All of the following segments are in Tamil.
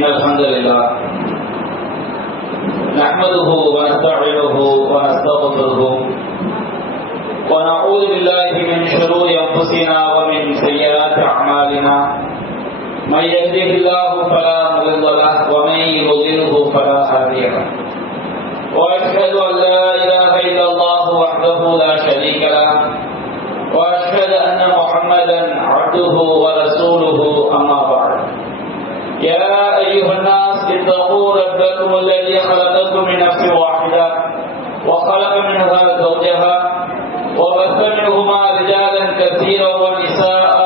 إن الحمد لله نحمده ونستعينه ونستغفره ونعوذ بالله من شرور أنفسنا ومن سيئات أعمالنا من يهده الله فلا مضل له ومن يضلله فلا هادي له وأشهد أن لا إله إلا الله وحده لا شريك له وأشهد أن محمدا عبده ورسوله أما بعد يا أيها الناس اتقوا ربكم الذي خلقكم من نفس واحدة وخلق منها زوجها وبث منهما رجالا كثيرا ونساء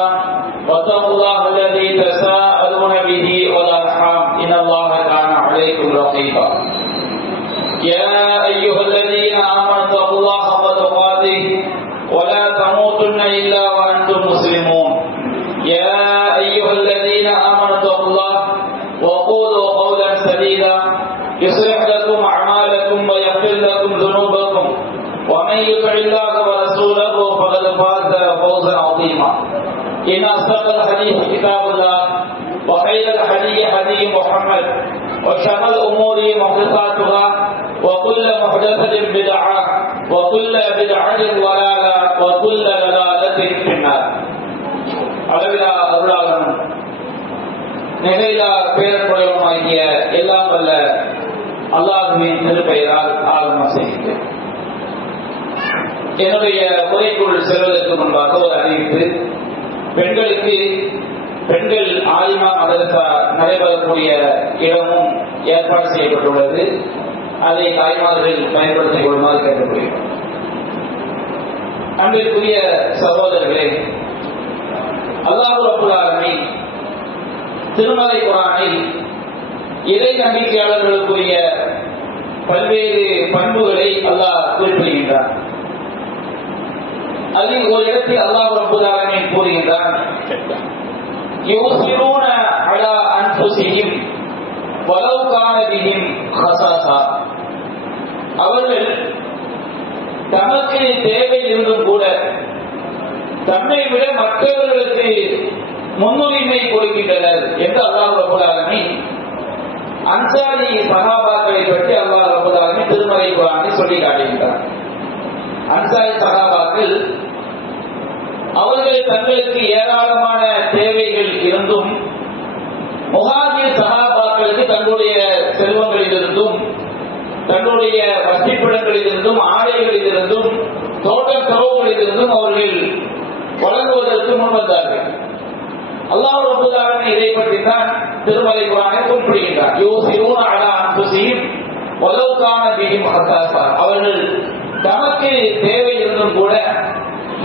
واتقوا الله الذي تساءلون به والأرحام إن الله كان عليكم رقيبا يا أيها الذين آمنوا اتقوا الله حق تقاته ولا تموتن إلا وأنتم مسلمون يا أيها الذين آمنوا اتقوا الله وقولوا قولا سديدا يصلح لكم أعمالكم ويغفر لكم ذنوبكم ومن يطع الله ورسوله فقد فاز فوزا عظيما إن أصدق الحديث كتاب الله وخير الهدي هدي محمد وشر الأمور محدثاتها وكل محدثة بدعة وكل بدعة ضلالة وكل ضلالة في النار. அளவிலா அருளாளனும் நிகழிலா பேரன்புடையவனுமாகிய எல்லாம் வல்ல அல்லாஹ்வின் திருப்பெயரால் ஆரம்பம் செய்கிறேன். என்னுடைய உரைக்குள் செல்வதற்கு முன்பாக ஒரு அறிவிப்பு. பெண்களுக்கு பெண்கள் ஆலிமா மதரசா நடைபெறக்கூடிய இடமும் ஏற்பாடு செய்யப்பட்டுள்ளது. அதை தாய்மார்கள் பயன்படுத்திக் கொள்ளுமாறு கேட்டுக்கொள்கிறோம். அன்பிற்குரிய சகோதரர்களே, அல்லாஹ் ரப்பல் ஆலமீன் திருமறை குர்ஆனில் இறை நம்பிக்கையாளர்களுக்குரிய பல்வேறு பண்புகளை அல்லாஹ் குறிப்பிடுகின்றார். அதில் ஒரு இடத்தில் அல்லாஹ் ரப்பல் ஆலமீன் கூறுகின்றான், யூஸிரூன அலா அன்ஃபுஸிஹிம் வலவ் கான பிஹிம் ஹஸாஸா. அவர்கள் தமக்கு தேவை இருந்தும் கூட தன்னை விட மற்றவர்களுக்கு முன்னுரிமை கொடுக்கின்றனர் என்று அல்லாஹ் ரப்பல் ஆலமீன் அன்சாரி சஹாபாக்களை பற்றி அல்லாஹ் ரப்பல் ஆலமீன் திருமறை குர்ஆனில் சொல்லி காட்டுகின்றார். அன்சாரி சஹாபாக்கள் அவர்கள் தங்களுக்கு ஏராளமான தேவைகள் இருந்தும் முஹாஜிர் சஹாபாக்களுக்கு தங்களுடைய செல்வங்களிலிருந்தும் தன்னுடைய வசிப்பிடங்களிலிருந்தும் ஆடைகளிலிருந்தும் தோட்டம் தரவுகளிலிருந்தும் அவர்கள் வழங்குவதற்கு முன்வந்தார்கள். அல்லாஹ் ரப்பல் ஆலமீன் இதை பற்றி தான் திருமறை குர்ஆனில் குறிப்பிடுகின்றார். யூஸிரூன அலா அன்ஃபுஸிஹிம் வலவ் கான பிஹிம் ஹஸாஸா. அவர்கள் தமக்கு தேவை இருந்தும் கூட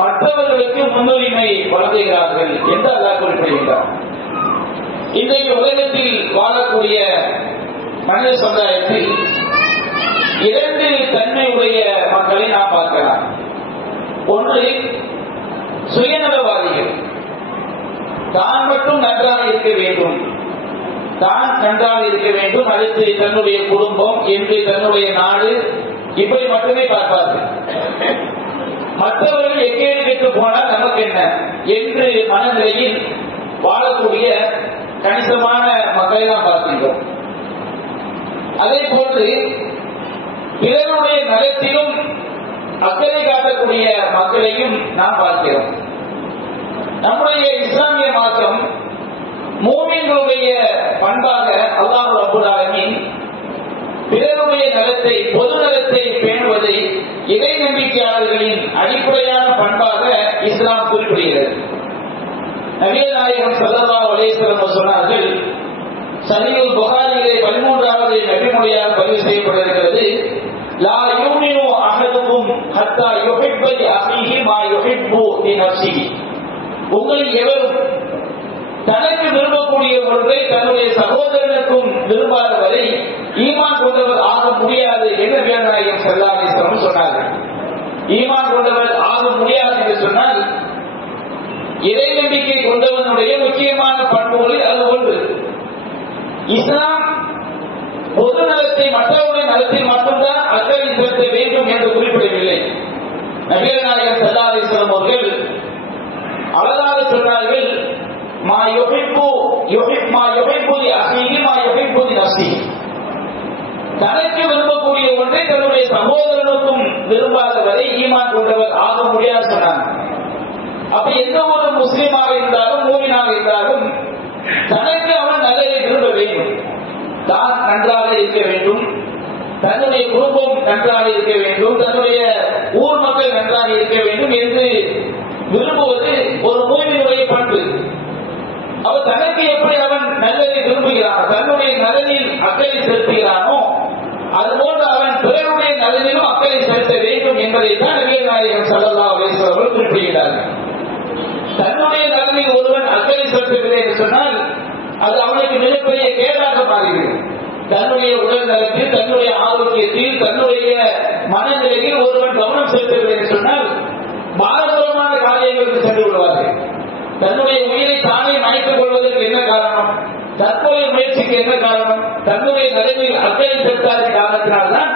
மற்றவர்களுக்கு முன்னுரிமை வழங்குகிறார்கள் என்று அல்லாஹ் குறிப்பிடுகின்றார். இன்றைக்கு உலகத்தில் வாழக்கூடிய மனித சமுதாயத்தில் இரண்டு தன்மையுடைய மக்களை நாம் பார்க்கலாம். ஒன்று சுயநலவாதிகள். தான் மட்டும் நன்றாக இருக்க வேண்டும், தான் நன்றாக இருக்க வேண்டும், அடுத்து தன்னுடைய குடும்பம் என்று தன்னுடைய நாடு, இப்படி மட்டுமே பார்ப்பார்கள். மற்றவர்கள் எக்கேடு கெட்டு போனால் நமக்கு என்ன என்று மனநிலையில் வாழக்கூடிய கணிசமான மக்களை நாம் பார்க்கின்றோம். அதே போன்று பிறருடைய நலத்திலும் அக்கறை காட்டக்கூடிய மக்களையும் நாம் பார்க்கிறோம். நம்முடைய இஸ்லாமிய மார்க்கம் மூமின்களுடைய பண்பாக அல்லாஹ் ரப்பல் ஆலமீன் பிறருடைய நலத்தை, பொது நலத்தை பேணுவதை இறை நம்பிக்கையாளர்களின் அடிப்படையான பண்பாக இஸ்லாம் குறிப்பிடுகிறது. நபிகள் நாயகம் ஸல்லல்லாஹு அலைஹி வஸல்லம் சொன்னார்கள், சஹீஹுல் புகாரியிலே 13வது நபிமொழியாக பதிவு செய்யப்பட்டிருக்கிறது, லா யூமினு அஹதுக்கும் ஹத்தா யுஹிப்ப லி அஹீஹி மா யுஹிப்பு லி நஃப்ஸிஹி. உங்களில் எவரும் தனக்கு விரும்பக்கூடிய ஒன்றை தன்னுடைய சகோதரனுக்கும் விரும்பாத வரை ஈமான் கொண்டவர் ஆக முடியாது என்று நபிகள் நாயகம் ஸல்லல்லாஹு அலைஹி வஸல்லம் சொன்னார்கள். ஈமான் கொண்டவர் ஆக முடியாது என்று சொன்னால் இறை நம்பிக்கை கொண்டவனுடைய முக்கியமான பண்புகளில் அது ஒன்று. இஸ்லாம் பொது நலத்தை மற்றவருடைய நலத்தில் மட்டும்தான் அக்கறை செலுத்த வேண்டும் என்று குறிப்பிடவில்லை. நபிகள் நாயகம் ஸல்லல்லாஹு அலைஹி வஸல்லம் அவர்கள் அழகாக சொன்னார்கள், மா யுஹிப்பு லி அஹீஹி மா யுஹிப்பு தனக்கு விரும்பக்கூடிய ஒன்றை தன்னுடைய சகோதரனுக்கும் விரும்பாத வரை ஈமான் கொண்டவர் ஆக முடியாது சொன்னாங்க. அப்ப எந்த ஒரு முஸ்லீமாக இருந்தாலும் மூமினாக இருந்தாலும் தனக்கு அவன் நல்லதை விரும்ப வேண்டும், தான் நன்றாக இருக்க வேண்டும், தன்னுடைய குடும்பம் நன்றாக இருக்க வேண்டும், தன்னுடைய ஊர் மக்கள் நன்றாக இருக்க வேண்டும் என்று விரும்புவது ஒரு மூமினுடைய பண்பு. அவ தனக்கு எப்படி அவன் நல்லதை விரும்புகிறானோ, தன்னுடைய நலனில் அக்கறை செலுத்துகிறானோ, அதுபோன்று அவன் பிறருடைய நலனிலும் அக்கறை செலுத்த வேண்டும் என்பதை தான் நபிகள் நாயகம் ஸல்லல்லாஹு அலைஹி வஸல்லம் அவர்கள் குறிப்பிடுகிறார்கள். தன்னுடைய நலனில் ஒருவன் அக்கறை செலுத்தவில்லை என்று சொன்னால் அது அவனுக்கு மிகப்பெரிய கேடாக மாறுகிறது. தன்னுடைய உடல் நலத்தில், தன்னுடைய ஆரோக்கியத்தில், தன்னுடைய மனநிலையில் ஒருவன் கவனம் செலுத்தவில்லை என்று சொன்னால் பாரதூரமான காரியங்களுக்கு சென்று விடுவார்கள். தன்னுடைய உயிரை தானே மாய்த்துக் கொள்வதற்கு என்ன காரணம்? தற்கொலை முயற்சிக்கு என்ன காரணம்? தன்னுடைய நலனில் அக்கறை செலுத்தாத காரணத்தினால்தான்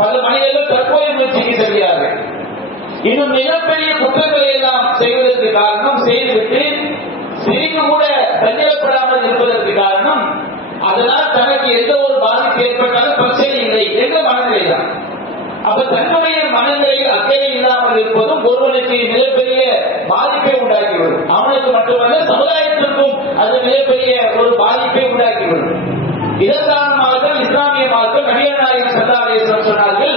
பல மனிதர்கள் தற்கொலை முயற்சிக்கு செல்கிறார்கள். இன்னும் மிகப்பெரிய குற்றங்களை எல்லாம் செய்வதற்கு காரணம், செய்துவிட்டு சிறிது கூட தஞ்சப்படாமல் இருப்பதற்கு காரணம், அதனால் தனக்கு எந்த ஒரு பாதிப்பு ஏற்பட்டாலும் பிரச்சனை இல்லை என்ற மனநிலை தான். அப்ப தன்னுடைய மனநிலையில் அக்கறை இல்லாமல் இருப்பதும் ஒருவனுக்கு மிகப்பெரிய பாதிப்பை உண்டாக்கிவிடும். அவனுக்கு மட்டுமல்ல, சமுதாயத்திற்கும் அது மிகப்பெரிய ஒரு பாதிப்பை உண்டாக்கிவிடும். இதன் காரணமாக இஸ்லாமிய மார்க்கம் நபிகள் நாயகம் ஸல்லல்லாஹு அலைஹி வஸல்லம் சொன்னார்கள்,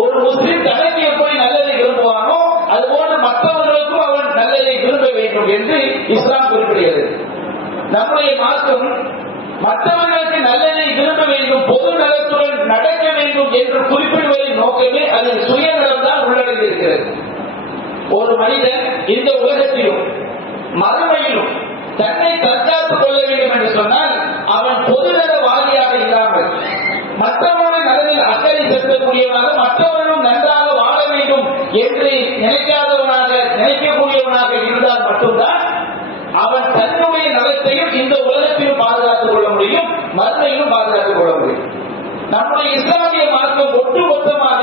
ஒரு முஸ்லிம் தனக்கு எப்படி நல்லதை விரும்புவானோ அதுபோன்று மற்றவர்களுக்கும் அவன் நல்லதை விரும்ப வேண்டும் என்று இஸ்லாம் குறிப்பிடுகிறது. நம்முடைய மார்க்கம் மற்றவர்களுக்கு நல்லதை விரும்ப வேண்டும், பொது நலத்துடன் நடக்க வேண்டும் என்று குறிப்பிடுவதின் நோக்கமே அது சுயநலம் தான் உள்ளடங்கியிருக்கிறது. ஒரு மனிதன் இந்த உலகத்திலும் மறுமையிலும் தன்னை தற்காத்துக் கொள்ள வேண்டும் என்று சொன்னால் அவன் பொதுநலவாதியாக இல்லாமல் மற்றவருடைய நலனில் அக்கறை செலுத்தக்கூடியவனாக, மற்றவர்களும் நன்றாக வாழ வேண்டும் என்று நினைக்காதவனாக, நினைக்கக்கூடியவனாக இருந்தால் மட்டும்தான் அவன் தன்னுடைய நலத்தையும் இந்த உலகத்திலும் பாதுகாத்துக் கொள்ள முடியும், மறுமையிலும் பாதுகாத்துக் கொள்ள முடியும். நம்முடைய இஸ்லாமிய மார்க்கம் ஒட்டுமொத்தமாக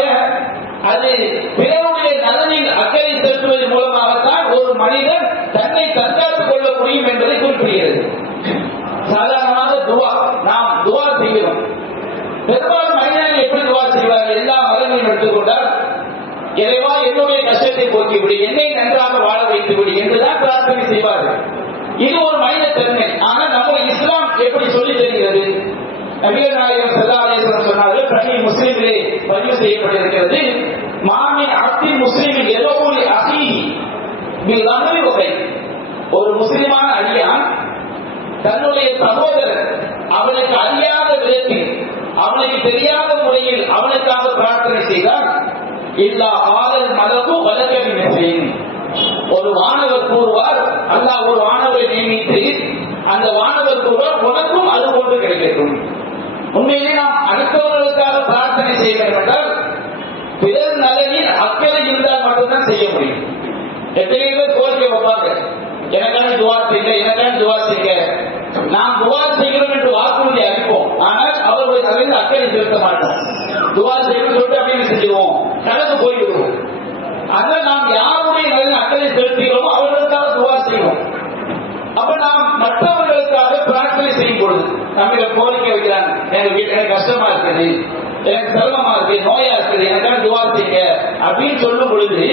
அது பிறருடைய நலனில் அக்கறை செலுத்துவதன் மூலமாகத்தான் ஒரு மனிதன் தன்னை தற்காத்துக் கொள்ள முடியும் என்பதை குறிப்பிடுகிறது. சாதாரணமாக துவா, நாம் துவா செய்கிறோம். பெரும்பாலும் மனிதர்கள் எப்படி துவா செய்வார்கள்? எல்லா மதங்களையும் எடுத்துக்கொண்டால் இறைவா என்னுடைய கஷ்டத்தை போக்கிவிடு, என்னை நன்றாக வாழ வைத்து விடு என்றுதான் பிரார்த்தனை செய்வார்கள். இது ஒரு மனித தன்மை. ஆனால் நம்முடைய இஸ்லாம் எப்படி சொல்லி தருகிறது? நபிகள் நாயகம் ஸல்லல்லாஹு அலைஹி வஸல்லம் சொன்னார்கள், சஹீஹ் முஸ்லிமிலே பதிவு செய்யப்பட்டிருக்கிறது, மாமின் அப்தின் முஸ்லிமின் யதூலி அஹீஹி பில் அம்ரி வ கைர். ஒரு முஸ்லிமான அடியான் தன்னுடைய சகோதரர் அவனுக்கு அறியாத விதத்தில், அவனுக்கு தெரியாத முறையில் அவனுக்காக பிரார்த்தனை செய்தால், இல்லா ஆதல் மலகு வலகவி நசைன். ஒரு வானவர் கூறுவார், அல்லாஹ் ஒரு வானவரை நியமித்து அந்த வானவர் கூறுவார், உனக்கும் அது போன்று கிடைக்கட்டும். உண்மையிலே நாம் அடுத்தவர்களுக்காக பிரார்த்தனை செய்ய வேண்டும் என்றால் பிறர் நலனில் அக்கறை இருந்தால் மட்டும்தான் செய்ய முடியும். எத்தனை பேர் கோரிக்கை வைப்பாங்க, எனக்கான துவா செய்ய, எனக்கான துவா செய்ய. நாம் துவா செய்கிறோம் என்று வாக்குறுதி அளிப்போம், ஆனால் அவர்களுடைய நலனில் அக்கறை செலுத்த மாட்டோம். துவா செய்யணும் சொல்லிட்டு அப்படின்னு செஞ்சிருவோம், கடந்து போய்விடுவோம். அதனால் நாம் யாருடைய நலனில் அக்கறை செலுத்துகிறோமோ அவர்களுக்காக துவா செய்வோம். அப்ப நாம் மற்றவர்களுக்காக பிரார்த்தனை செய்யும் பொழுது நம்ம கோரிக்கை வைக்கிறாங்க, எனக்கு கஷ்டமா இருக்குது, எனக்கு சிரமமா இருக்கு, நோயா இருக்குது, எனக்கான துவா செய்ய அப்படின்னு சொல்லும் பொழுது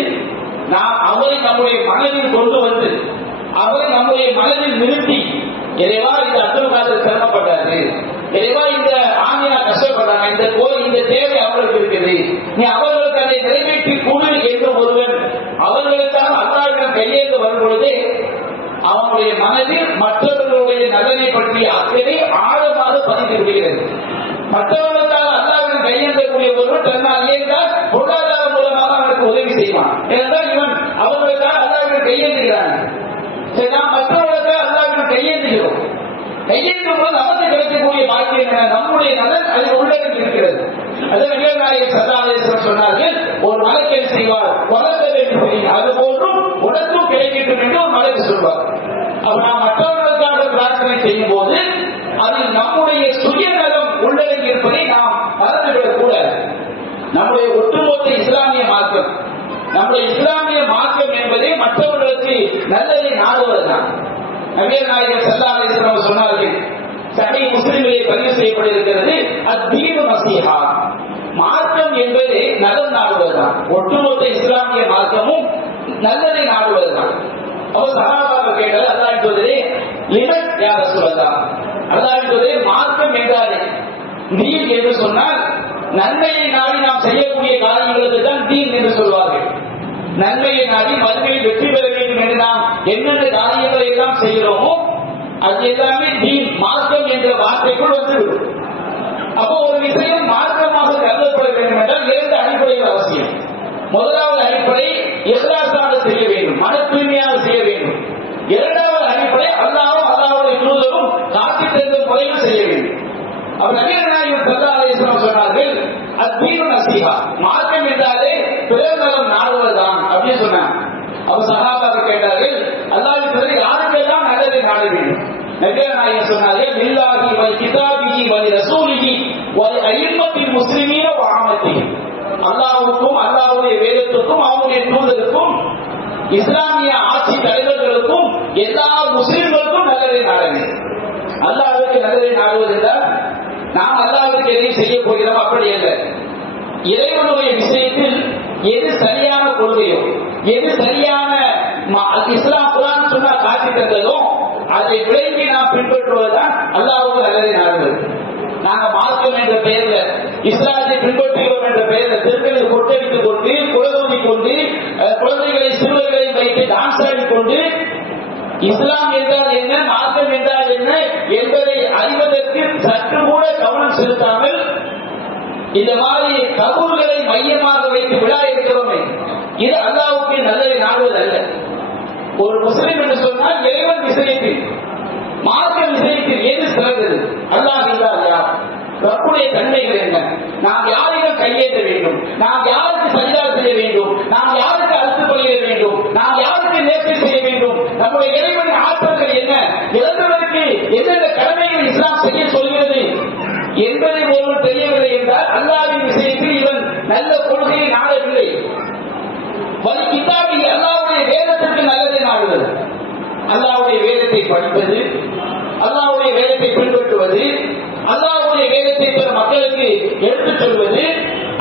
நாம் அவரை நம்முடைய மனதில் கொண்டு வந்து அவரை நம்முடைய மனதில் நிறுத்தி, இறைவா இந்த அப்துல் காதர் சிரமப்பட்டாரு, இறைவா இந்த ஆமியா கஷ்டப்பட்டாங்க, இந்த தேவை அவர்களுக்கு இருக்குது, நீ அவர்களுக்கு அதை நிறைவேற்றி கொடு என்று ஒருவன் அவர்களுக்காக அல்லாஹ்விடம் கையேந்து வரும் பொழுதே அவனுடைய மனதில் மற்றவர்களுடைய நலனை பற்றிய அக்கறை ஆழமாக பதிந்து விடுகிறது. மற்றவர்களுக்காக அல்லாஹ்விடம் கையேந்தக்கூடிய ஒருவன் தன்னால் இயன்றால் பொருளாதார மூலமாக அவனுக்கு உதவி செய்வான். ஏனென்றால் இவன் அவர்களுக்காக அல்லாஹ்விடம் கையேந்துகிறான். சரி, நாம் மற்றவர்களுக்காக அல்லாஹ்விடம் கையேந்துகிறோம். கையேந்தும் போது நமக்கு கிடைக்கக்கூடிய பாக்கியம் என நம்முடைய நலன் அதில் உள்ளடங்கி இருக்கிறது. அது நபிகள் நாயகம் ஸல்லல்லாஹு அலைஹி வஸல்லம் சொன்னார்கள், ஒரு மலக்கை செய்வார் வளர்ந்தது என்று, அது போன்றும் உனக்கும் கிடைக்கட்டும் என்று ஒரு மலக்கு சொல்வார். அப்ப நாம் மற்றவர்களுக்காக பிரார்த்தனை செய்யும் போது அதில் நம்முடைய சுயநலம் உள்ளடங்கி இருப்பதை நாம் மறந்துவிடக் கூடாது. நம்முடைய ஒட்டுமொத்த இஸ்லாமிய மார்க்கம், நம்முடைய இஸ்லாமிய மார்க்கம் என்பதே மற்றவர்களுக்கு நல்லதை நாடுவதுதான். நபிகள் நாயகம் ஸல்லல்லாஹு அலைஹி வஸல்லம் சொன்னார்கள், சஹீஹ் முஸ்லிமிலே பதிவு செய்யப்பட்டிருக்கிறது. அத்தீனு நஸீஹா, மார்க்கம் என்பது நலம் நாடுவதுதான். ஒட்டுமொத்த இஸ்லாமிய மார்க்கமும் நல்லதை நாடுவதுதான். அப்ப சஹாபாக்கள் கேட்டால் அல்லாஹ் சொல்றதே லிமன் யா ரசூலல்லாஹ், அல்லாஹ் சொல்றதே மார்க்கம் என்றாலே தீன் என்று சொன்னால் நன்மையை நாடி நாம் செய்யக்கூடிய காரியங்களுக்கு தான் தீன் என்று சொல்வார்கள். நன்மையை நாடி மறுமையில் வெற்றி பெற வேண்டும் என்று நாம் என்னென்ன காரியங்களை எல்லாம் செய்கிறோமோ அது எல்லாமே தீன், மார்க்கம் என்ற வார்த்தைக்குள் வந்துவிடும். அப்போ ஒரு விஷயம் மார்க்கமாக கருதப்பட வேண்டும் என்றால் 2 அடிப்படைகள் அவசியம். முதலாவது அடிப்படை இஹ்லாஸாக செய்ய வேண்டும், மன தூய்மையாக செய்ய வேண்டும். இரண்டாவது அடிப்படை அல்லாஹ்வும் அல்லாஹ்வுடைய தூதரும் காட்டித் தந்த முறையில் செய்ய வேண்டும். அப்ப நபிகள் நாயகம் ஸல்லல்லாஹு அலைஹி வஸல்லம் சொன்னார்கள், அத்தீனு நஸீஹா, மார்க்கம் என்றாலே பிறர் நலம் நாடுவதுதான் அப்படின்னு சொன்னாங்க. அப்ப சஹாபாக்கள் கேட்டார்கள், அல்லாஹ்வின் தூதர் யாருக்கெல்லாம் நல்லதை நாட வேண்டும்? நபிகள் நாயகம் சொன்னார்கள், லில்லாஹி வ கிதாபிஹி வ ரசூலிஹி வ அய்யிம்மத்தில் முஸ்லிமீன வ ஆமத்திஹி, அல்லாஹ்வுக்கும் அல்லாஹ்வுடைய வேதத்துக்கும் அவருடைய தூதருக்கும் இஸ்லாமிய ஆட்சி தலைவர்களுக்கும் எல்லா முஸ்லிம்களுக்கும் நல்லதை நாட வேண்டும். அல்லாஹ்வுக்கு நல்லதை நாடுவது என்றால் நாம் அல்லாஹ்வுக்கு எதையும் செய்ய போகிறோம் அப்படி அல்ல. இறைவனுடைய விஷயத்தில் எது சரியான கொள்கையோ, எது சரியான இஸ்லாம் குர்ஆன் சுன்னா காட்டி தந்ததோ அதை விளங்கி நாம் பின்பற்றுவதுதான் அல்லாஹ்வுக்கு நல்லதை நாடுவது. நாங்க மார்க்கம் என்ற பெயர்ல இஸ்லாத்தை பின்பற்றுகிறோம் என்ற பெயரில் திருக்கணில் கொட்டடித்துக் கொண்டு குலதொகை கொண்டு குழந்தைகளை சிறுவர்களை வைத்து டான்ஸ் ஆடிக்கொண்டு இஸ்லாம் என்றால் என்ன, மார்க்கம் என்றால் என்ன என்பதை அறிவதற்கு சற்று கூட கவனம் செலுத்தாமல் இந்த மாதிரி கபூர்களை மையமாக வைத்து விழா இருக்கிறோமே, இது அல்லாஹ்வுக்கு நல்லதை நாடுவது அல்ல. ஒரு முஸ்லிம் என்று சொன்னால் இறைவன் விஷயத்தில், மார்க்க விஷயத்தில் எது சிறந்தது? அல்லாஹ் என்றால் யார், ரப்புடைய தன்மைகள் என்ன, நாம் யாரிடம் கையேற்ற வேண்டும், நாம் யாருக்கு சஜ்தா செய்ய வேண்டும், நாம் யாருக்கு அழுத்து பணிய வேண்டும், நாம் யாருக்கு நேர்ச்சி செய்ய வேண்டும், நம்முடைய இறைவனின் ஆற்றல்கள் என்ன, இறந்தவருக்கு எந்தெந்த கடமைகள் இஸ்லாம் செய்ய சொல்கிறது என்பதை ஒருவர் தெரியவில்லை என்றால் அல்லாஹ்வின் விஷயத்தில் இவன் நல்ல கொள்கையை நாடவில்லை. வலி கிதாபி, அல்லாஹ்வுடைய வேதத்திற்கு நல்லதை நாடுவது, அல்லாஹ்வுடைய வேதத்தை படிப்பது, அல்லாஹ்வுடைய வேதத்தை பின்பற்றுவது, அல்லாஹ்வுடைய வேதத்தை பிற மக்களுக்கு எடுத்துச் சொல்வது,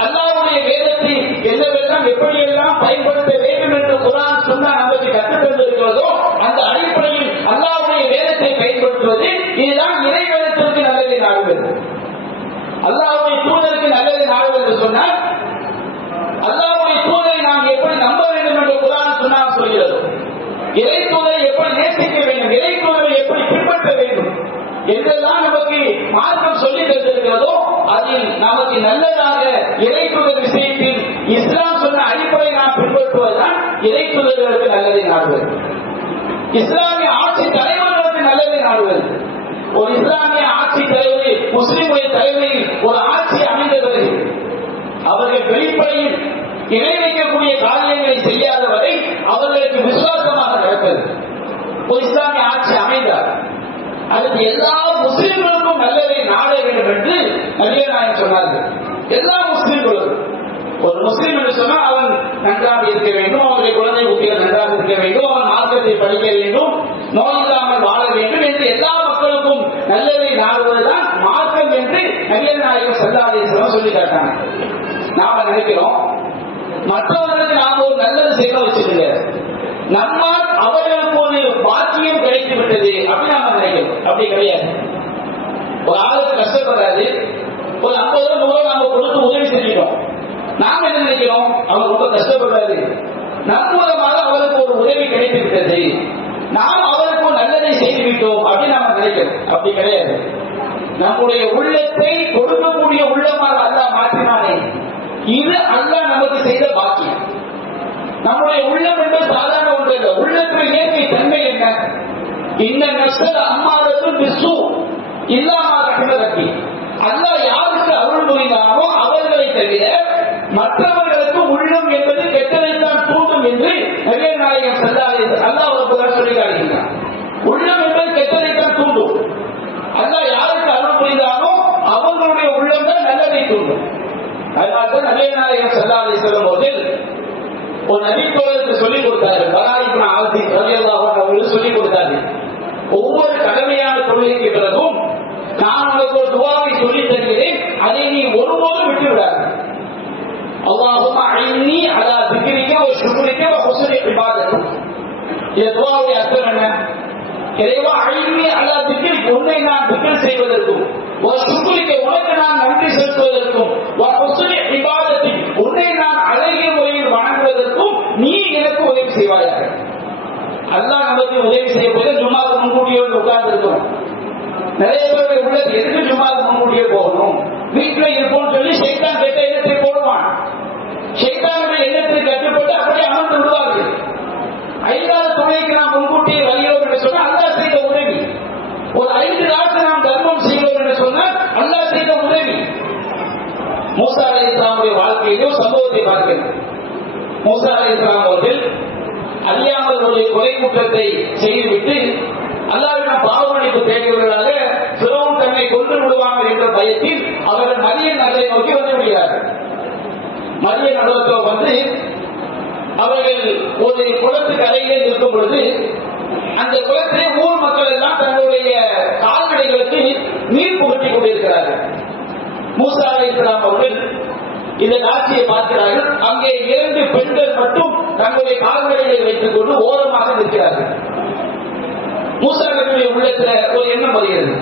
அல்லாஹ்வுடைய வேதத்தை என்னவெல்லாம் எப்படியெல்லாம் பயன்படுத்த வேண்டும் என்று குர்ஆன் சுன்னா நமக்கு கற்றுத் தந்திருக்கிறதோ அந்த அடிப்படையில் அல்லாஹ்வுடைய வேதத்தை பயன்படுத்துவது, இதுதான் இறை வேதத்திற்கு நல்லதை நாடுவது. அல்லாஹ்வுடைய தூதருக்கு நல்லதை நாடுவது என்று சொன்னால் அல்லாஹ்வுடைய தூதரை நாம் எப்படி நம்ப வேண்டும் என்று குர்ஆன் சுன்னா சொல்கிறது. இறை தூதரை எப்படி நேசிக்க வேண்டும், இறை தூதரை எப்படி பின்பற்ற வேண்டும் என்றெல்லாம் நமக்கு மார்க்கம் சொல்லி தந்திருக்கிறதோ அதில் நமக்கு நல்லதாக இறை தூதர் விஷயத்தில் இஸ்லாம் சொன்ன அடிப்படை நாம் பின்பற்றுவதுதான் இறை தூதர்களுக்கு நல்லதை நாடுவது. இஸ்லாமிய ஆட்சி தலைவர்களுக்கு நல்லதை நாடுவது. ஒரு இஸ்லாமிய ஆட்சி தலைவர் முஸ்லிமுடைய தலைமையில் ஒரு ஆட்சி அமைந்தவரை அவர்கள் வெளிப்படையில் இணை வைக்கக்கூடிய காரியங்களை செய்யாத வரை அவர்களுக்கு விசுவாசமாக நடப்பது. ஒரு இஸ்லாமிய ஆட்சி அமைந்தார், அதுக்கு எல்லா முஸ்லிம்களுக்கும் நல்லதை நாட வேண்டும் என்று நபிகள் நாயகம் சொன்னார்கள். எல்லா முஸ்லிம்களும், ஒரு முஸ்லிம் என்று சொன்னால் அவன் நன்றாக இருக்க வேண்டும், அவனுடைய குழந்தை குட்டிகள் நன்றாக இருக்க வேண்டும், அவன் மார்க்கத்தை படிக்க வேண்டும், நோய் இல்லாமல் வாழ வேண்டும் என்று எல்லா மக்களுக்கும் நல்லதை நாடுவதுதான் மார்க்கம் என்று நபிகள் நாயகம் ஸல்லல்லாஹு அலைஹி வஸல்லம் சொல்லி காட்டாங்க. நாம நினைக்கிறோம் மற்றவர்களுக்கு நாம் ஒரு நல்லது செய்ய வச்சுக்கல, நம்மால் அவர்களுக்கு ஒரு பாக்கியம் கிடைத்து விட்டது அப்படின்னு நாம நினைக்கிறோம். அப்படி கிடையாது. ஒரு ஆளுக்கு கஷ்டப்படுறாரு, ஒரு 50 ரூபாய் நாம கொடுத்து உதவி செஞ்சிட்டோம். நாம என்ன நினைக்கிறோம், அவர் ரொம்ப கஷ்டப்படுறாரு, நம் மூலமாக அவருக்கு ஒரு உதவி கிடைத்து விட்டது, நாம் அவருக்கு நல்லதை செய்து விட்டோம் அப்படின்னு நாம நினைக்கிறோம். அப்படி கிடையாது. நம்முடைய உள்ளத்தை கொடுக்கக்கூடிய உள்ளமாக அல்லாஹ் மாற்றினானே, இது அல்லாஹ் நமக்கு செய்த பாக்கியம். நம்முடைய உள்ளம் என்பது சாதாரண ஒன்று இல்லை. உள்ளத்தில் இயற்கை தன்மை என்ன? இந்த நஷ்ட அம்மாவுக்கும் பிசு இல்லாம ரஹ்மதி, அல்லாஹ் யாருக்கு அருள் புரிந்தாரோ அவர்களை தவிர மற்றவர்களுக்கு உள்ளம் என்பது கெட்டதைத்தான் தூண்டும் என்று நபிகள் நாயகம் ஸல்லல்லாஹு அலைஹி வஸல்லம் அல்லாஹ் ஒரு சொல்லி காட்டுகிறார். உள்ளம் என்பது கெட்டதைத்தான் தூண்டும். அல்லாஹ் யாருக்கு அருள் புரிந்தாரோ அவர்களுடைய உள்ளம் தான் நல்லதை தூண்டும். அதனால்தான் நபிகள் நாயகம் ஸல்லல்லாஹு அலைஹி வஸல்லம் அவர்கள் ஒரு நபித்தோழருக்கு சொல்லிக் கொடுத்தார்கள். பராரி இப்னு ஆசிம் ரலியல்லாஹு அன்ஹு அவர்களுக்கு சொல்லிக் கொடுத்தார்கள். ஒவ்வொரு கடமையான தொழுகைக்கு பிறகும் ஒருபோதும் விட்டு விடாது. அல்லாஹும்ம அஇன்னி அலா திக்ரிக வ ஷுக்ரிக வ ஹுஸ்னி இபாதத்திக். இந்த துஆவுடைய அர்த்தம் என்ன? இறைவா, அஇன்னி அலா திக்ரிக, உன்னை நான் திக்ர் செய்வதற்கும், வ ஷுக்ரிக, உனக்கு நான் நன்றி செலுத்துவதற்கும், வ ஹுஸ்னி இபாதத்திக், உன்னை நான் அழகிய முறையில் வணங்குவதற்கும் நீ எனக்கு உதவி செய்வாயாக. அல்லாஹ் நமக்கு உதவி செய்ய போய் ஜும்மாவுக்கு முன்கூட்டியே உட்கார்ந்து இருக்கிறோம். நிறைய பேருடைய உள்ளது எதுக்கு ஜும்மாவுக்கு முன்கூட்டியே போகணும், வீட்டில் இருப்போம்னு சொல்லி ஷைத்தான் கேட்ட எண்ணத்தை போடுவான். ஷைத்தானுடைய எண்ணத்தை கட்டுப்பட்டு அப்படியே அமர்ந்து விடுவார்கள். ஐந்தாவது துணைக்கு நாம் முன்கூட்டியே வருகிறோம் என்று சொன்னால் அல்லாஹ் செய்த உதவி. ஒரு 5 நாட்கள் நாம் தர்மம் செய்கிறோம் என்று சொன்னால் அல்லாஹ் செய்த உதவி. மூசா அலைஹிஸ்ஸலாமுடைய வாழ்க்கையிலும் சம்பவத்தை பார்க்கிறோம். மூசா அலைஹிஸ்ஸலாம் அவர்கள் அறியாமல் ஒரு கொலை குற்றத்தை செய்துவிட்டு அல்லாஹ்விடம் பாவ மன்னிப்பு தேடுவதற்காக ஃபிரௌன் தன்னை கொன்று விடுவார்கள் என்ற பயத்தில் அவர்கள் மதியன் நகரை நோக்கி வந்து விடுகிறார்கள். மதியன் நகரத்தில் வந்து அவர்கள் ஒரு குளத்துக்கு அருகிலே இருக்கும் பொழுது அந்த குளத்திலே ஊர் மக்கள் எல்லாம் தங்களுடைய கால்நடைகளுக்கு நீர் புகட்டிக் கொண்டிருக்கிறார்கள். மூசா அலைஹிஸ்ஸலாம் அவர்கள் இந்த காட்சியை பார்க்கிறார்கள். அங்கே 2 பெண்கள் மட்டும் தங்களுடைய கால்நடைகளை வைத்துக் கொண்டு ஓரமாக நிற்கிறார்கள். மூசா நபியுடைய உள்ளத்துல ஒரு எண்ணம் வருகிறது,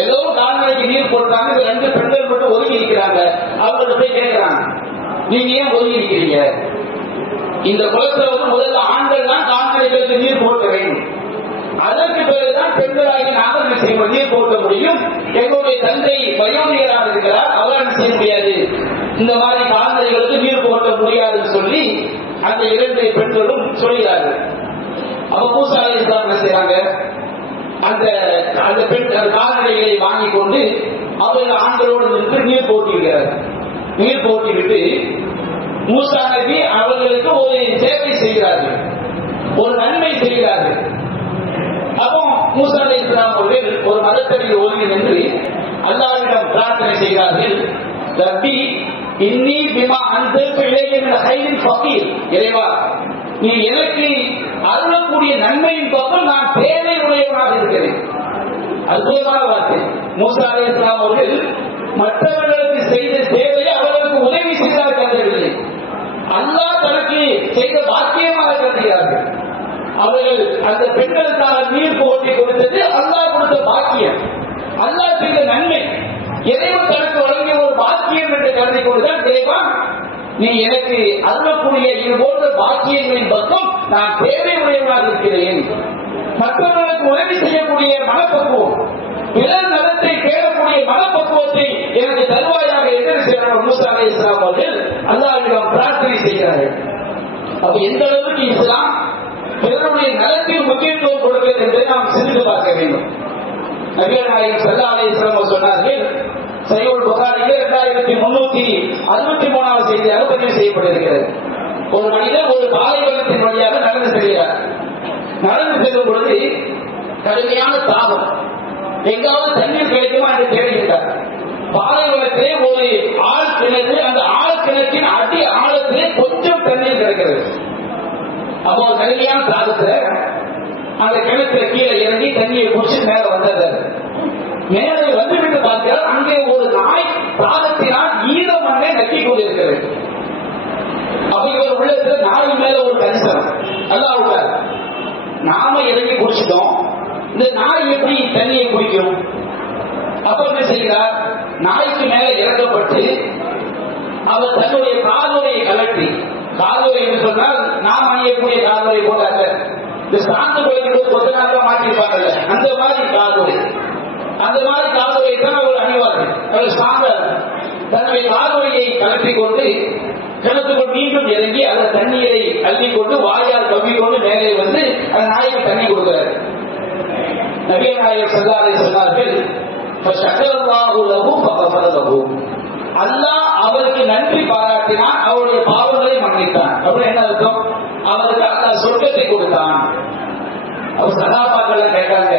ஏதோ கால்நடைக்கு நீர் போட்டாங்க, 2 பெண்கள் மட்டும் ஒதுங்கி இருக்கிறாங்க. அவங்கள்ட்ட போய் கேட்கிறாங்க, நீங்க ஏன் ஒதுங்கி இருக்கிறீங்க? இந்த குளத்துல வந்து முதல்ல ஆண்கள் தான் கால்நடைகளுக்கு நீர் போட்ட வேண்டும், அதற்கு பிறகுதான் பெண்களாகி நாங்கள் செய்ய நீர் போட்ட முடியும். எங்களுடைய தந்தை வயோதிகராக இருக்கிறார், அவரால் செய்ய முடியாது, இந்த மாதிரி கால்நடைகளுக்கு நீர் போட்ட முடியாதுன்னு சொல்லி அந்த 2 பெண்களும் சொல்கிறார்கள். அப்ப மூசா அலைஹிஸ்ஸலாம் என்ன செய்றாங்க, அந்த பெண் கால்நடைகளை வாங்கி கொண்டு அவர்கள் ஆண்களோடு நின்று நீர் போட்டிருக்கிறார். நீர் போட்டிவிட்டு மூசா நபி அவர்களுக்கு ஒரு சேவை செய்கிறார்கள், ஒரு நன்மை செய்கிறார்கள். அப்போ மூசா அலைஹிஸ்ஸலாம் அவர்கள் ஒரு மரத்தடியில் ஒதுங்கி நின்று அல்லாஹ்விடம் பிரார்த்தனை செய்கிறார்கள். ரப்பி இன்னி பிமா அன்ஸல்த இலைய மின் கைரின் ஃபகீர், இறைவா, நீ எனக்கு அருளக்கூடிய நன்மையின் பக்கம் நான் தேவை உடையவனாக இருக்கிறேன். அற்புதமான வார்த்தை. மூசா அலைஹிஸ்ஸலாம் அவர்கள் மற்றவர்களுக்கு செய்த சேவையை அவர்களுக்கு உதவி செய்தாக கருதவில்லை, அல்லாஹ் தனக்கு செய்த பாக்கியமாக கருதுகிறார்கள். அவர்கள் அந்த பெண்களுக்காக நீர் போட்டி கொடுத்தது அல்லாஹ் கொடுத்த பாக்கியம், அல்லாஹ் செய்த நன்மை, இறைவன் தனக்கு வழங்கிய ஒரு பாக்கியம் என்று கருதி கொண்டுதான் இறைவா, நீ எனக்கு அருளக்கூடிய இது போன்ற பாக்கியங்களின் பக்கம் நான் தேவை உடையவனாக இருக்கிறேன். மற்றவர்களுக்கு உதவி செய்யக்கூடிய மனப்பக்குவம், பிறர் நலத்தை தேடக்கூடிய மனப்பக்குவத்தை எனக்கு தருவாயாக என்று செய்கிறார் மூசா அலைஹிஸ்ஸலாம் அவர்கள் அல்லாஹ்விடம் பிரார்த்தனை செய்கிறார்கள். அப்ப எந்த அளவுக்கு இஸ்லாம் பிறருடைய நலத்தில் முக்கியத்துவம் கொடுக்கிறது என்பதை நாம் சிந்தித்து பார்க்க வேண்டும். நபிகள் நாயகம் ஸல்லல்லாஹு அலைஹி வஸல்லம் சொன்னார்கள், சஹீஹுல் புகாரியிலே 2363வது செய்தியாக பதிவு செய்யப்பட்டிருக்கிறது. ஒரு மனிதர் ஒரு பாலைவனத்தின் வழியாக நடந்து செல்கிறார். நடந்து செல்லும் பொழுது கடுமையான தாகம், எங்காவது தண்ணீர் கிடைக்குமா என்று தேடுகின்றார். பாலைவனத்திலே ஒரு ஆழ் கிணறு, அந்த ஆழ் கிணற்றின் அடி ஆழத்திலே கொஞ்சம் தண்ணீர் கிடைக்கிறது. அப்போ கடுமையான தாகத்துல அந்த கிணத்துல கீழே இறங்கி தண்ணியை குடிச்சு மேல வந்தது. மேலே வந்துவிட்டு பார்க்கிறார், அங்கே ஒரு நாய் தாகத்தினால் ஈர மண்ணை நக்கி கொண்டிருக்கிறது. அப்ப இவர் உள்ளத்துல நாய் மேல ஒரு கரிசனம், அல்லாஹ் நாம இறங்கி குடிச்சிட்டோம், இந்த நாய் எப்படி தண்ணியை குடிக்கும்? அப்ப என்ன செய்கிறார், நாய்க்கு மேல இறக்கப்பட்டு அவர் தன்னுடைய காதுரையை கலட்டி, காதுரை என்று சொன்னால் நாம் அணியக்கூடிய காதுரை போட்டாங்க, இந்த சாந்து கோயிலுக்கு கொஞ்ச நாள் மாற்றிருப்பாங்கல்ல, அந்த மாதிரி காதுரை, அந்த மாதிரி காதுரை தான் அவர் அணிவார்கள். அவர் சாந்த தன்னுடைய காதுரையை கலட்டி கொண்டு கிணத்துக்குள் மீண்டும் இறங்கி அந்த தண்ணீரை அள்ளி கொண்டு வாயால் கவ்விக்கொண்டு மேலே வந்து அந்த நாய்க்கு தண்ணி கொடுக்கிறார். நபிகள் நாயகம் ஸல்லல்லாஹு அலைஹி சொன்னார்கள், அல்லாஹ் அவருக்கு நன்றி பாராட்டினான், அவருடைய பாவங்களை மன்னித்தான். அப்படின்னு என்ன அர்த்தம்? அவருக்கு அல்லாஹ் சொர்க்கத்தை கொடுத்தான். அவர் சகாபாக்கள் கேட்டாங்க,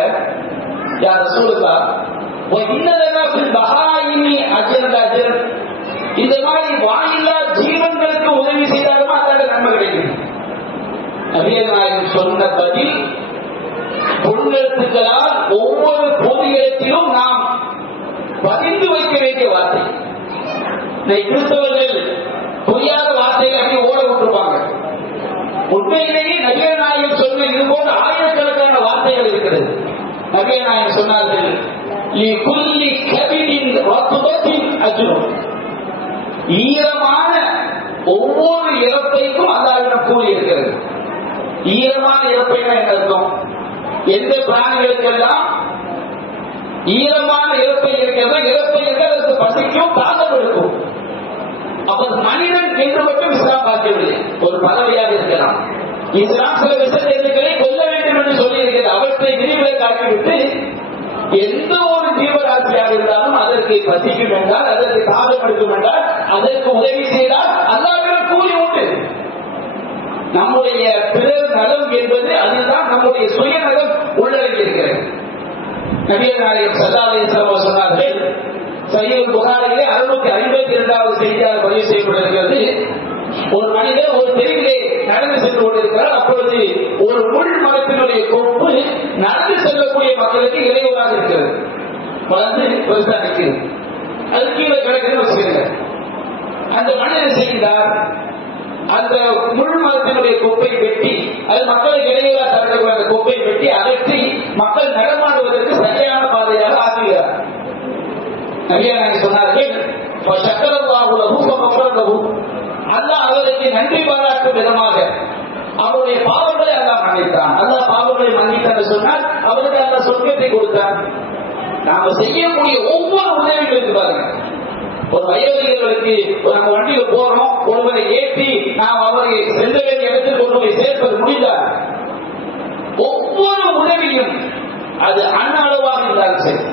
யா ரசூலுல்லாஹ் இந்த மாதிரி வாயில்லா ஜீவன்களுக்கு உதவி செய்தாலும் அல்லாஹ் நன்மை கிடைக்கும். நபிகள் நாயகம் சொன்ன பதில், பொன்னெழுத்துக்களால் ஒவ்வொரு பொது இடத்திலும் நாம் பதிந்து வைக்க வேண்டிய வார்த்தை. கிறிஸ்தவர்கள் புரியாத வார்த்தைகள் அப்படி ஓட விட்டுருப்பாங்க. உண்மையிலேயே நபிகள் நாயகம் சொன்ன இது போன்ற ஆயிரக்கணக்கான வார்த்தைகள் இருக்கிறது. நபிகள் நாயகம் சொன்னார்கள், ஈரமான ஒவ்வொரு இறப்பைக்கும் அல்லாஹ்விடம் கூலி இருக்கிறது. ஈரமான இறப்பைனா என்ன அர்த்தம்? எந்த பிராணிகளுக்கெல்லாம் ஈரமான இறப்பை இருக்கிறதோ, இறப்பை அதற்கு பசிக்கும், தாகம் எடுக்கும். அப்ப மனிதன் என்று மட்டும் இஸ்லாம் பார்க்கவில்லை. ஒரு பறவையாக இருக்கலாம். இஸ்லாம் சில விஷயங்களை கொல்ல வேண்டும் என்று சொல்லி இருக்கிறது. அவற்றை விரிவுரை காட்டிவிட்டு எந்த ஒரு ஜீவராசியாக இருந்தாலும் அதற்கு பசிக்கும் என்றால், அதற்கு தாகம் எடுக்கும் என்றால், அதற்கு உதவி செய்தால் அல்லாஹ்விடம் கூலி உண்டு. நம்முடைய பிறர் நலம் என்பது அதுதான் நம்முடைய சுயநலம் உள்ளடங்கி இருக்கிறது. நபிகள் நாயகம் ஸல்லல்லாஹு அலைஹி வஸல்லம் சொன்னார்கள், சஹீஹ் புகாரியிலே 652வது செய்தியாக பதிவு செய்யப்பட்டிருக்கிறது. ஒரு மனிதர் ஒரு தெருவிலே நடந்து சென்று கொண்டிருக்கிறார். அப்பொழுது ஒரு முள் மரத்தினுடைய கொப்பு நடந்து செல்லக்கூடிய மக்களுக்கு இடையூறாக இருக்கிறது. வளர்ந்து பெருசா நிற்கிறது. அது கீழே கிடக்குன்னு வச்சுக்கோங்க. அந்த மனிதர் செய்தார், அந்த முள் மரத்தினுடைய கொப்பை வெட்டி, அது மக்களுக்கு இடையூறாக தரக்கூடிய அந்த கொப்பை வெட்டி அகற்றி மக்கள் நடமாடுவதற்கு சரியான பாதையாக ஆக்குகிறார். நபிகள் சொன்னார்கள், அல்லாஹ் அவருக்கு நன்றி பாராட்டும் விதமாக அவருடைய பாவங்களை அல்லாஹ் மன்னித்தான். அல்லாஹ் பாவங்களை மன்னித்தான் சொன்னால் அவருக்கு அல்லாஹ் சொர்க்கத்தை கொடுத்தான். நாம செய்யக்கூடிய ஒவ்வொரு உதவிகளுக்கு பாருங்க, ஒரு வயோதிகர்களுக்கு நம்ம வண்டியில போறோம், ஒருவரை ஏற்றி நாம் அவரை செல்ல வேண்டிய இடத்தில் கொண்டு போய் சேர்ப்பது முடிந்தால் ஒவ்வொரு உதவியும் அது அண்ணளவாக இருந்தாலும் சரி,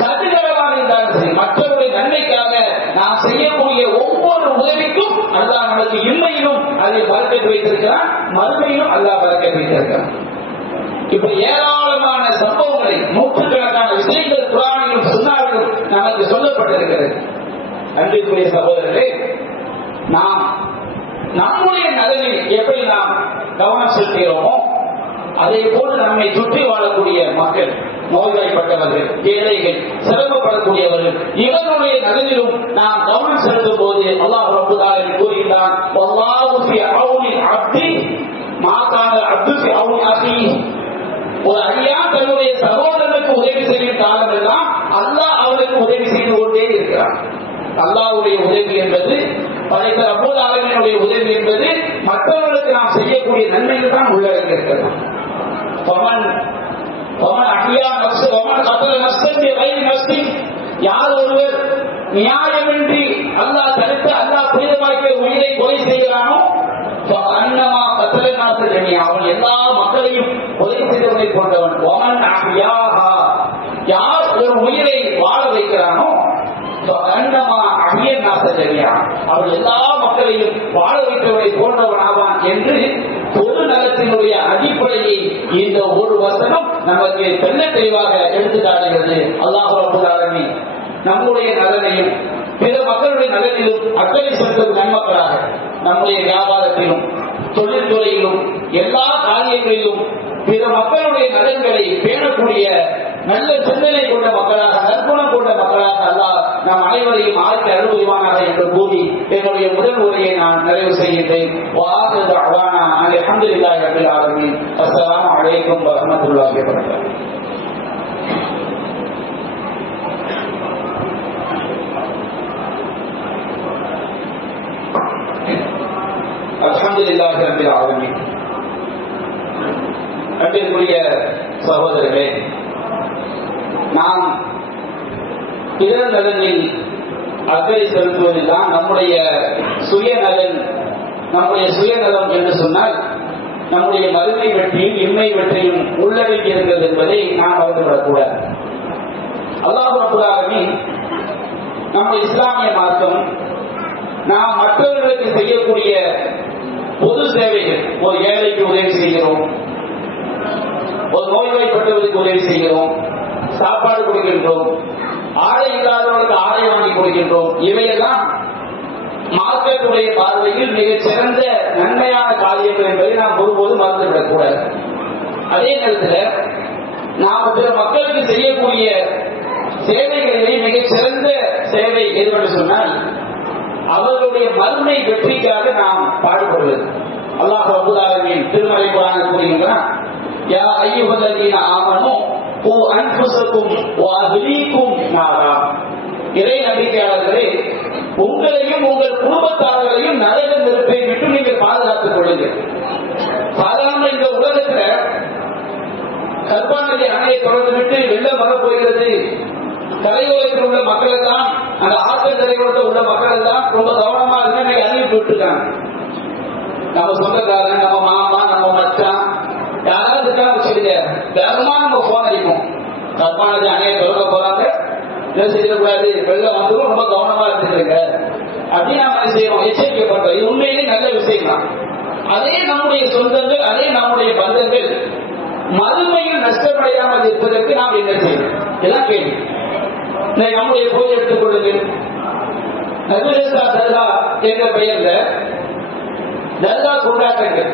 கதிரளவாக இருந்தாலும் சரி, மற்றவருடைய நன்மைக்காக நாம் செய்யக்கூடிய ஒவ்வொரு உதவிக்கும் அல்லாஹ் நமக்கு இம்மையிலும் அதை பறக்கத்து வைத்திருக்கிறான், மறுமையிலும் அல்லாஹ் பறக்கத்து வைத்திருக்கிறான். இப்ப ஏராளமான சம்பவங்களை, நூற்றுக்கணக்கான விஷயங்கள் குர்ஆனிலும் சுன்னாவிலும் நமக்கு சொல்லப்பட்டிருக்கிறது. அன்பிற்குரிய சகோதரர்களே, நாம் நம்முடைய நலனில் எப்படி நாம் கவனம் செலுத்துகிறோமோ அதே போன்று நம்மை சுற்றி வாழக்கூடிய மக்கள், நோய்வாய்ப்பட்டவர்கள், ஏழைகள், சிரமப்படக்கூடியவர்கள், இவர்களுடைய நலனிலும் நாம் கவனம் செலுத்தும் போது அல்லாஹ் ரப்பல் ஆலமீன் கூறுகிறான், வல்லாஹு ஃபீ அவுனில் அப்தி மா கான அப்து ஃபீ அவுனி அஹீஹி. ஒரு அடியான் தன்னுடைய சகோதரனுக்கு உதவி செய்யும் காலமெல்லாம் அல்லாஹ் அவனுக்கு உதவி செய்து கொண்டே இருக்கிறான். அல்லாஹ்வுடைய உதவி என்பது, படைத்த ரப்பல் ஆலமீனுடைய உதவி என்பது மற்றவர்களுக்கு நாம் செய்யக்கூடிய நன்மைகள் தான் உள்ளடங்கி இருக்கிறது. யார் ஒருவர் நியாயமின்றி அல்லாஹ் தடுத்து அல்லாஹ் புனிதமாக்கிய உயிரை கொலை செய்கிறானோ அன்னமா கத்தலநாச ஜமியா, அவன் எல்லா மக்களையும் கொலை செய்தவனை கொண்டவன். யார் ஒரு உயிரை வாழ வைக்கிறானோ அன்னமா அகிய நாச ஜமியா, அவன் எல்லா மக்களையும் வாழ வைத்தவனை போன்றவனாவான் என்று பொது நலத்தினுடைய அடிப்படையை இந்த ஒரு வசனம் நமக்கு தெல்ல தெளிவாக எடுத்து காட்டுகிறது. அல்லாஹ் ரப்பல் ஆலமீன் நம்முடைய நலனையும் பிற மக்களுடைய நலனிலும் அக்கறை செலுத்தும் நன்மக்களாக நம்முடைய வியாபாரத்திலும் தொழில்துறையிலும் எல்லா காரியங்களிலும் பிற மக்களுடைய நலன்களை பேணக்கூடிய நல்ல சிந்தனை கொண்ட மக்களாக, நற்குணம் கொண்ட மக்களாக அல்லாஹ் நாம் அனைவரையும் ஆக்கி அருள்வானாக என்று கூறி என்னுடைய முதல் உரையை நான் நிறைவு செய்கின்றேன். வஆகிரு தஅவானா அல்ஹம்துலில்லாஹி ரப்பில் ஆலமீன். அஸ்ஸலாமு அலைக்கும் வரஹ்மத்துல்லாஹி வபரகாத்துஹு. அல்ஹம்துலில்லாஹி ரப்பில் ஆலமீன். அன்பிற்குரிய சகோதரர்களே, நாம் பிறர் நலனில் அக்கறை செலுத்துவதுதான் நம்முடைய சுயநலன். நம்முடைய சுயநலம் என்று சொன்னால் நம்முடைய மறுமை வெற்றியும் இம்மை வெற்றியும் உள்ளடக்கி இருக்கிறது என்பதை நாம் மறந்துவிடக்கூடாது. அல்லாஹ் ரப்பல் ஆலமீன் நம்முடைய இஸ்லாமிய மார்க்கம் நாம் மற்றவர்களுக்கு செய்யக்கூடிய பொது சேவைகள், ஒரு ஏழைக்கு உதவி செய்கிறோம், ஒரு நோய்வாய்ப்பட்டவர்களுக்கு உதவி செய்கிறோம், சாப்பாடு கொடுக்கின்றோம், ஆடை இல்லாதவர்களுக்கு ஆடை வாங்கி கொடுக்கின்றோம், இவையெல்லாம் மார்க்கத்துடைய பார்வையில் மிகச் சிறந்த நன்மையான காரியங்கள் என்பதை நாம் ஒருபோது மறந்துவிடக் கூடாது. அதே நேரத்தில் நாம் பிற மக்களுக்கு செய்யக்கூடிய சேவைகளிலே மிகச் சிறந்த சேவை எதுவென்று சொன்னால் அவர்களுடைய மறுமை வெற்றிக்காக நாம் பாடுபடுவது. அல்லாஹ் ரப்பல் ஆலமீன் திருமறை குர்ஆனில் கூறுகின்றான், யா அய்யுஹல்லதீன ஆமனூ கூ அன்ஃபுஸக்கும் வ அஹ்லீக்கும் நாரா. இறை நம்பிக்கையாளர்களே, உங்களையும் உங்கள் குடும்பத்தார்களையும் நரக நெருப்பை விட்டு நீங்கள் பாதுகாத்துக் கொள்ளுங்கள். சாதாரண இந்த உலகத்துல கர்பாநதி அணையை தொடர்ந்து விட்டு வெள்ளம் வரப்போகிறது, கரையோரத்தில் உள்ள மக்கள் தான், அந்த ஆற்றல் கரையோரத்தில் உள்ள மக்கள் தான் ரொம்ப கவனமா இருக்க அறிவிப்பு விட்டுருக்காங்க. நம்ம சொந்தக்காரன், நம்ம மாமா, நம்ம மச்சான் யாராவது இருக்காங்க சொல்லுங்க, வேகமா நம்ம போன் அடிப்போம். கர்பாநதி அணையை தொடர போறாங்க, இதை செய்யக்கூடாது, வெள்ளம் வந்துடும், ரொம்ப கவனமா இருந்துருங்க அப்படின்னு நாம செய்யறோம், எச்சரிக்கை பண்றோம். இது உண்மையிலே நல்ல விஷயம் தான். அதே நம்முடைய சொந்தங்கள், அதே நம்முடைய பந்தங்கள் மறுமையில் நஷ்டமடையாமல் இருப்பதற்கு நாம் என்ன செய்யணும்? இதெல்லாம் கேள்வி. நம்முடைய போய் எடுத்துக் கொள்ளுங்கள். நபிரேசா தர்கா என்ற பெயர்ல தர்கா கொண்டாட்டங்கள்,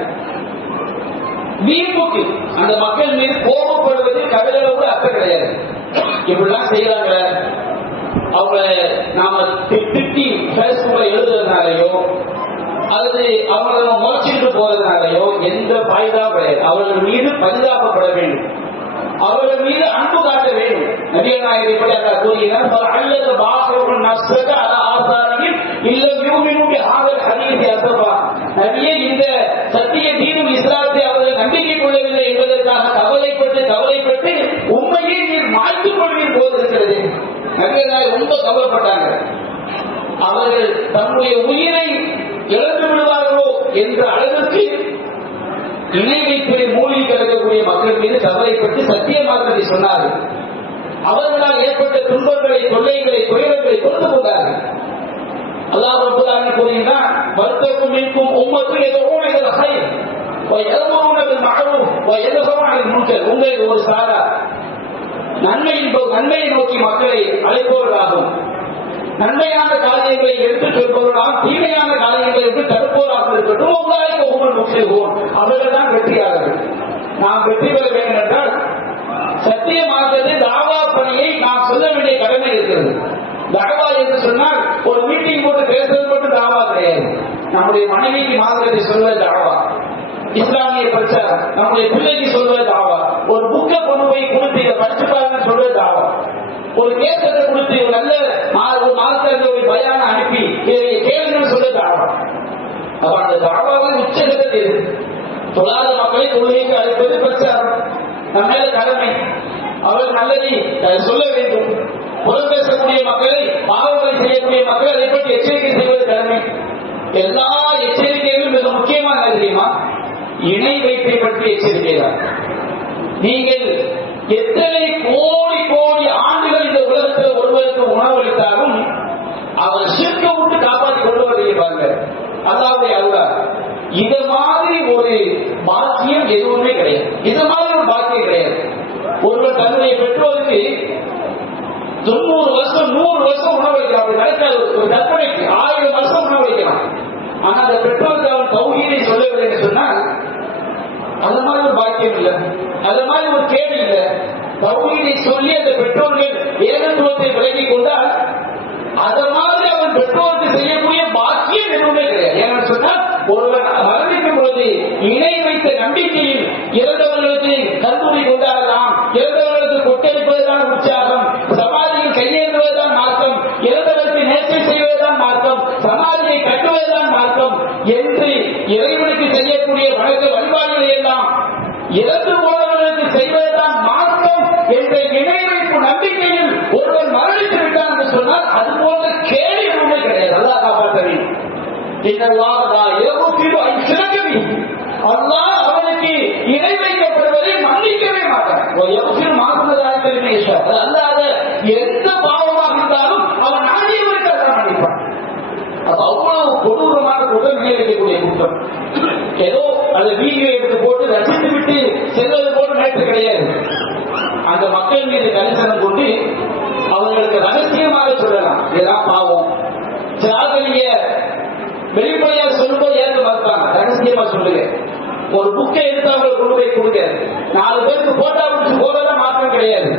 வீம்புக்கு அந்த மக்கள் மீது கோபப்படுவது கவிதளவு அர்த்தம் கிடையாது. இப்படிலாம் செய்யறாங்க, அவங்க நாம திட்டி பேஸ்புக்ல எழுதுறதுனாலயோ அல்லது அவங்களை நம்ம முறைச்சிட்டு போறதுனாலயோ எந்த பாய்தா கிடையாது. அவர்கள் மீது பரிதாபப்பட வேண்டும், அவர்கள் மீது அன்பு காட்ட வேண்டும். நபிகள் நாயகம் இப்படி அல்லாஹ் கூறுகிறார், அல்லது பாஹுன் நஸ்ஸக அலா ஆசாரின் இல்ல யூமினு ஹாதல் ஹதீஸ் அஸபா. நபியே, இந்த சத்திய தீனுல் இஸ்லாத்தை அவர்கள் நம்பிக்கை கொள்ளவில்லை என்பதற்காக கவலைப்பட்டு உண்மையை நீர் மாற்றிக் கொள்வீர் போது இருக்கிறது. நபிகள் நாயகம் ரொம்ப கவலைப்பட்டாங்க. அவர்கள் தன்னுடைய உயிரை இழந்து விடுவார்களோ என்ற அளவுக்கு இணை வைப்பதை மூழ்கி கிடக்கக்கூடிய மக்கள் மீது கவலைப்பட்டு சத்திய மார்க்கத்தை சொன்னார்கள். அவர்களால் ஏற்பட்ட துன்பங்களை, தொல்லைகளை, துயரங்களை கொடுத்து கொண்டார்கள். அல்லாஹ் ரப்பல் ஆலமீன் கூறுகிறான், வர்த்தக்கும் மின்கும் உம்மத்துன் யதுஊன இலல் கைர் வ யஅமுருன பில் மஅரூஃப் வ யன்ஹவுன அனில் முன்கர். உங்களில் ஒரு சாரார் நன்மையை நோக்கி மக்களை அழைப்பவர்களாகும், நன்மையான காரியங்களை எடுத்துச் சொல்பவர்களால் தீமையான காரியங்களை எடுத்து தடுப்போராக இருக்கட்டும். உங்களுக்கு ஒவ்வொரு முக்கியம், அவர்கள் தான் வெற்றியாளர்கள். நாம் வெற்றி பெற வேண்டும் என்றால் சத்திய மார்க்கத்தை தாவா பணியை நாம் சொல்ல வேண்டிய கடமை இருக்கிறது. தாவா என்று சொன்னால் ஒரு மீட்டிங் போட்டு பேசுறது மட்டும் தாவா கிடையாது. நம்முடைய மனைவிக்கு மார்க்கத்தை சொல்வது தாவா, இஸ்லாமிய பிரச்சாரம், நம்முடைய பிள்ளைக்கு சொல்வது தாவா, ஒரு புக்கை கொண்டு போய் கொடுத்து இதை படிச்சு பாருங்க சொல்றது தாவா, ஒரு கேசத்தை கொடுத்து ஒரு நல்ல ஒரு மார்க்கத்தை பயான அனுப்பி கேளுங்கன்னு சொல்ல தாவா. அப்ப அந்த தாவாவின் உச்சகத்தை தொழாத மக்களை தொழுகைக்கு அழைப்பது பிரச்சாரம், நம்ம மேல கடமை. அவர்கள் நல்லதை சொல்ல வேண்டும். புறம் பேசக்கூடிய மக்களை, பாவங்களை செய்யக்கூடிய மக்களை அதை பற்றி எச்சரிக்கை செய்வது கடமை. எல்லா எச்சரிக்கைகளும் மிக முக்கியமான தெரியுமா? இணை வைப்பை பற்றி எச்சரிக்கை தான். நீங்கள் எத்தனை கோடி கோடி ஆண்டுகள் இந்த உலகத்தில் ஒருவருக்கு உணவளித்தாலும் அவர் சிறுக்க விட்டு காப்பாற்றி கொண்டு வருகிறாங்க. அதாவது அல்லாஹ் இது மாதிரி ஒரு பாக்கியம் எதுவுமே கிடையாது. இது மாதிரி ஒரு பாக்கியம் கிடையாது. ஒருவர் தன்னுடைய பெற்றோருக்கு 90 வருஷம் 100 வருஷம் உணவளிக்கலாம். அப்படி நடக்காது. ஒரு கற்பனைக்கு 1000 வருஷம் உணவளிக்கலாம். ஆனா அந்த பெற்றோருக்கு அவன் தௌஹீதை சொல்லவில்லை என்று சொன்னால் அது மாதிரி ஒரு பாக்கியம் இல்லை, அது மாதிரி ஒரு கேடு இல்லை. தௌஹீதை சொல்லி அந்த பெற்றோர்கள் ஏகத்துவத்தை விலகிக் கொண்டால் அது மாதிரி அவன் பெற்றோருக்கு செய்யக்கூடிய பாக்கியம் எதுவுமே கிடையாது. ஏன்னு சொன்னால் ஒருவன் மரணிக்கும் பொழுது இணை வைத்த நம்பிக்கையில் இறந்தவர்களுக்கு கல்லூரி கொண்டாடலாம், இறந்தவர்களுக்கு கொட்டளிப்பதுதான் உற்சாகம், சமாதியில் கையேந்துவதுதான் மார்க்கம், இறந்தவர்களுக்கு நேர்ச்சை செய்வதுதான் மார்க்கம், சமாதியை கட்டுவதுதான் மார்க்கம் என்று இறைவனுக்கு செய்யக்கூடிய வழக்கு வழிபாடுகளை எல்லாம் இறந்து போனவர்களுக்கு செய்வதுதான் மார்க்கம் என்ற இணை வைப்பு நம்பிக்கையில் ஒருவர் மரணித்து விட்டார் என்று சொன்னால் அது போன்ற கேள்வி எதுவுமே கிடையாது. அல்லாஹ் காப்பாற்ற வேண்டும். அல்லாஹ் அவனுக்கு இணை வைக்கப்படுவதை மன்னிக்கவே மாட்டான். அல்லாத எந்த பாவமாக இருந்தாலும் அவன் நாடியவருக்கு அதை மன்னிப்பான். அது அவ்வளவு கொடூரமான குற்றம், நினைக்கக்கூடிய குற்றம். ஏதோ அந்த வீடியோ எடுத்து போட்டு ரசித்து விட்டு செல்வது போல நேற்று கிடையாது. அந்த மக்கள் மீது கரிசனம் கொண்டு அவர்களுக்கு ரகசியமாக சொல்லலாம், இதெல்லாம் பாவம். சிலாகலிய வெளிப்படையாக சொல்லும்போது ஏற்க மறுத்தாங்க, ரகசியமா சொல்லுங்க. ஒரு புக்கை எடுத்து அவங்களை கொண்டு போய் கொடுங்க. 4 பேருக்கு போட்டா பிடிச்சு போறதா மாற்றம் கிடையாது.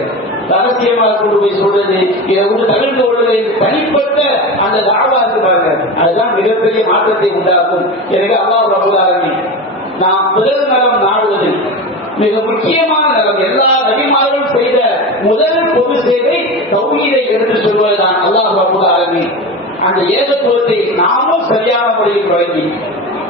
ரகசியமாக கொண்டு போய் சொல்றது, இதை வந்து தவிர்த்து கொள்வது, தனிப்பட்ட செய்யப்பட்ட அந்த தாவா இருக்கிறாங்க, அதுதான் மிகப்பெரிய மாற்றத்தை உண்டாக்கும். எனவே அல்லாஹ் ரப்பல் ஆலமீன் நாம் பிறர் நலம் நாடுவது மிக முக்கியமான நலம். எல்லா நபிமார்களும் செய்த முதல் பொது சேவை தௌஹீதை எடுத்து சொல்வதுதான். அல்லாஹ் ரப்பல் ஆலமீன் அந்த ஏகத்துவத்தை நாமும் சரியான முறையில் வழங்கி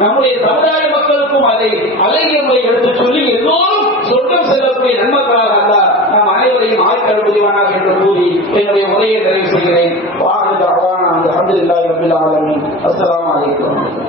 நம்முடைய சமுதாய மக்களுக்கும் அதை அழகிய முறை எடுத்து சொல்லி எல்லோரும் சொர்க்கம் செல்லக்கூடிய நன்மக்களாக அல்லாஹ் நம் அனைவரையும் ஆய்வு புரிவானாக என்று கூறி என்னுடைய உரையை நிறைவு செய்கிறேன். அல்ஹம்துலில்லாஹி ரப்பில் ஆலமீன். அஸ்ஸலாமு அலைக்கும்.